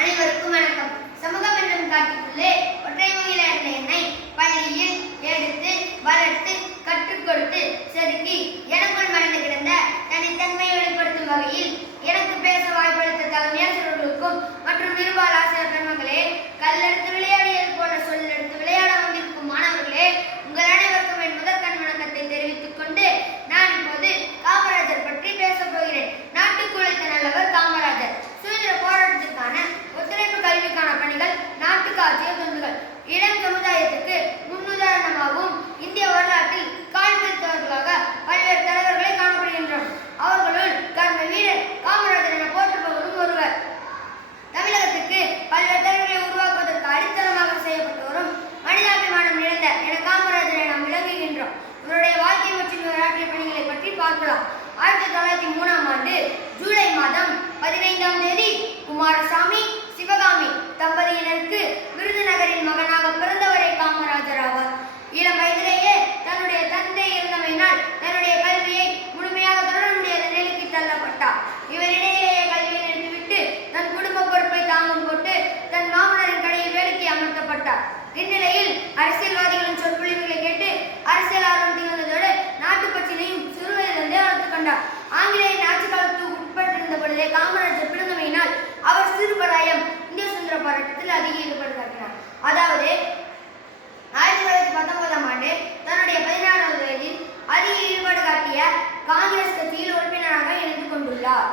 அனைவருக்கும் வணக்கம். சமூகம் என்னும் காட்டுக்குள்ளே ஒற்றை மொழியில இருந்த என்னை பள்ளியில் எடுத்து வளர்த்து கற்றுக் கொடுத்து செதுக்கி எனக்குள் மறைந்து கிடந்த தனித்தன்மையை வெளிப்படுத்தும் வகையில் எனக்கு பேச வாய்ப்பளித்த தலைமையாசிரியர்களுக்கும் மற்றும் நிருபால் ஆசிரியர் பெருமக்களே, கல்லெடுத்து விளையாடியது போல சொல்லெடுத்து விளையாட வந்திருக்கும் மாணவர்களே, உங்கள் அனைவருக்கும் என் முதற்கண் வணக்கத்தை தெரிவித்துக் கொண்டு நான் இப்போது காமராஜர் பற்றி பேசப் போகிறேன். நாட்டுக்கு உழைத்த நல்லவர் காமராஜர். சுதந்திர போராட்டத்திற்கான ஒத்துழைப்பு கல்விக்கான பணிகள், நாட்டுக்கு ஆற்றிய தொண்டுகள் இளம் சமுதாயத்துக்கு முன்னுதாரணமாகவும் இந்திய வரலாற்றில் கால் பதித்தவர்களாக பல்வேறு தலைவர்களை காணப்படுகின்றனர். அவர்களுள் கர்ம வீரர் காமராஜர் என போற்றப்பவரும் ஒருவர். தமிழகத்துக்கு பல்வேறு தலைவர்களை உருவாக்குவதற்கு அடித்தளமாக செய்யப்பட்டு வரும் மனிதாபிமானம் நிறைந்த என காமராஜரை நாம் விளங்குகின்றோம். இவருடைய வாழ்க்கை மற்றும் இவர் ஆற்றிய பணிகளை பற்றி பார்க்கலாம். 1903ஆம் ஆண்டு ஜூலை மாதம் 15ஆம் தேதி குமாரசாமி சிவகாமி தம்பதியினருக்கு விருதுநகரின் மகனாக பிறந்தவரே காமராஜர் ஆவார். இளம் வயதிலேயே தன்னுடைய தந்தை இருந்தமையினால் தன்னுடைய கல்வியை முழுமையாக தொடர முடியாத நிலைக்கு தள்ளப்பட்டார். இவர் இடையிலேயே கல்வியை நிறுத்திவிட்டு தன் குடும்ப பொறுப்பை தாங்கும் போட்டு தன் மாமனாரின் கடையில் வேலைக்கு அமர்த்தப்பட்டார். இந்நிலையில் அரசியல்வாதிகளின் சொற்பொழிவுகளை கேட்டு அரசியல் ஆர்வம் திகழ்ந்ததோடு நாட்டுப்பற்றினையும் சிறுவயதிலிருந்தே வளர்த்துக் கொண்டார். ஆங்கிலேயரின் ஆட்சி காலத்துக்கு உட்பட்டிருந்த பொழுதே காமராஜர் பிறந்தமையினால் அவர் சிறுபராயம் இந்திய சுதந்திர போராட்டத்தில் அதிக ஈடுபாடு காட்டினார். அதாவது 1919ஆம் ஆண்டு தன்னுடைய 16வது வயதில் அதிக ஈடுபாடு காட்டிய காங்கிரஸ் கட்சியில் உறுப்பினராக இணைந்து கொண்டுள்ளார்.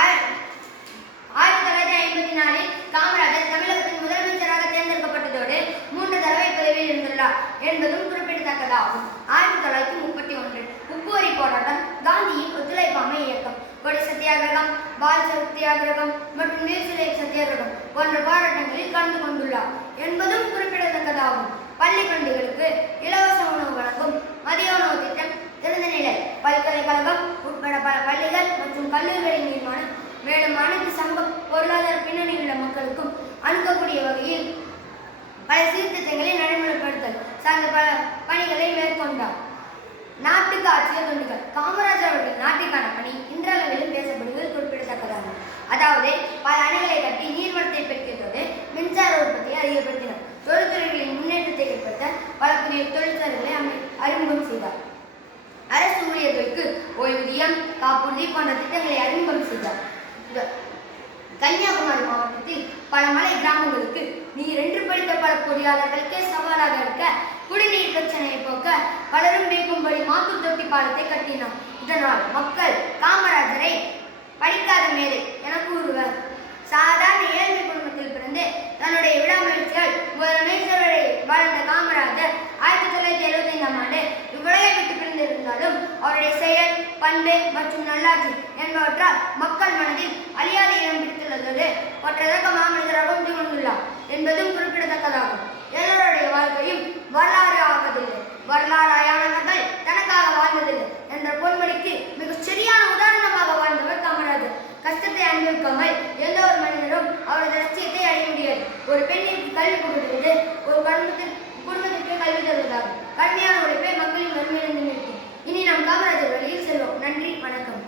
1954இல் காமராஜர் தமிழகத்தின் முதலமைச்சராக தேர்ந்தெடுக்கப்பட்டதோடு 3 தடவை பதவியில் இருந்துள்ளார் என்பதும் குறிப்பிடத்தக்கதாகும். 1931 உப்பு வரி போராட்டம், காந்தியின் ஒத்துழைப்பாமை இயக்கம், கொடி சத்தியாகிரகம், பால் சத்தியாகிரகம் மற்றும் நீர்சிலை சத்தியாகிரகம் போன்ற போராட்டங்களில் கலந்து கொண்டுள்ளார் என்பதும் குறிப்பிடத்தக்கதாகும். பள்ளி குழந்தைகளுக்கு இலவச உணவு வழங்கும் மதிய உணவு திட்டம், திறந்தநிலை பல்கலைக்கழகம் உட்பட பல பள்ளிகள் மற்றும் கல்லூரிகளின் நிர்மாணம், மேலும் அனைத்து சமூக பொருளாதார பின்னணியில் உள்ள மக்களுக்கும் அணுகக்கூடிய வகையில் பல சீர்திருத்தங்களை நடைமுறைப்படுத்தல் சார்ந்த பல பணிகளை மேற்கொண்டார். நாட்டுக்கு ஆற்றிய தொண்டுகள். காமராஜர் அவர்கள் நாட்டிற்கான பணி இன்றளவிலும் பேசப்படுவது குறிப்பிடத்தக்கதாகும். அதாவது பல அணைகளை கட்டி நீர்வளத்தை பெருக்கியதோடு மின்சார உற்பத்தியை அதிகப்படுத்தினார். தொழில்துறைகளின் முன்னேற்றத்தை ஏற்படுத்த பல புதிய தொழிற்சாலைகளை அறிமுகம் செய்தார். அரசு ஊழியர்களுக்கு ஓய்வூதியம், காப்புறுதி போன்ற திட்டங்களை அறிமுகம் செய்தார். கன்னியாகுமரி மாவட்டத்தில் பல மலை கிராமங்களுக்கு நீர் என்று படித்த பல பொறியாளர்களுக்கே சவாலாக இருக்க குடிநீர் பிரச்சனையை போக்க பலரும் வியக்கும்படி மாத்து தொட்டி பாலத்தை கட்டினார். இதனால் மக்கள் காமராஜரை படிக்காத மேதை என கூறுவர். சாதாரண ஏழ்மை குடும்பத்தில் பிறந்து தன்னுடைய விடாமுயற்சியால் முதலமைச்சர் வரை வாழ்ந்த காமராஜர் 1975ஆம் ஆண்டு இவ்வுலகை விட்டு பிரிந்திருந்தாலும் அவருடைய செயல், பண்பு மற்றும் நல்லாட்சி என்பவற்றால் மக்கள் மனதில் அழியாத இடம் பிடித்துள்ளதோடு ஒற்றதக்க மாமனிதராகவும் திகழ்ந்துள்ளார் என்பதும் குறிப்பிடத்தக்கதாகும். எல்லோருடைய வாழ்க்கையும் வரலாறு ஆவதில்லை, வரலாறாயானவர்கள் தனக்காக வாழ்வதில்லை என்ற பொன்மொழிக்கு மிகச் சரியான உதாரணமாக வாழ்ந்தவர் காமராஜர். கஷ்டத்தை அனுபவிக்காமல் எந்த ஒரு மனிதரும் அவரது லட்சியத்தை அடைய முடியாது. ஒரு பெண்ணிற்கு கல்வி கொடுக்கிறது ஒரு குடும்பத்திற்கு கல்வி தருவதாகும். கடுமையான உழைப்பை மக்களின் வறுமையிலிருந்து நிற்கும். இனி நாம் காமராஜர் வழியில் செல்வோம். நன்றி, வணக்கம்.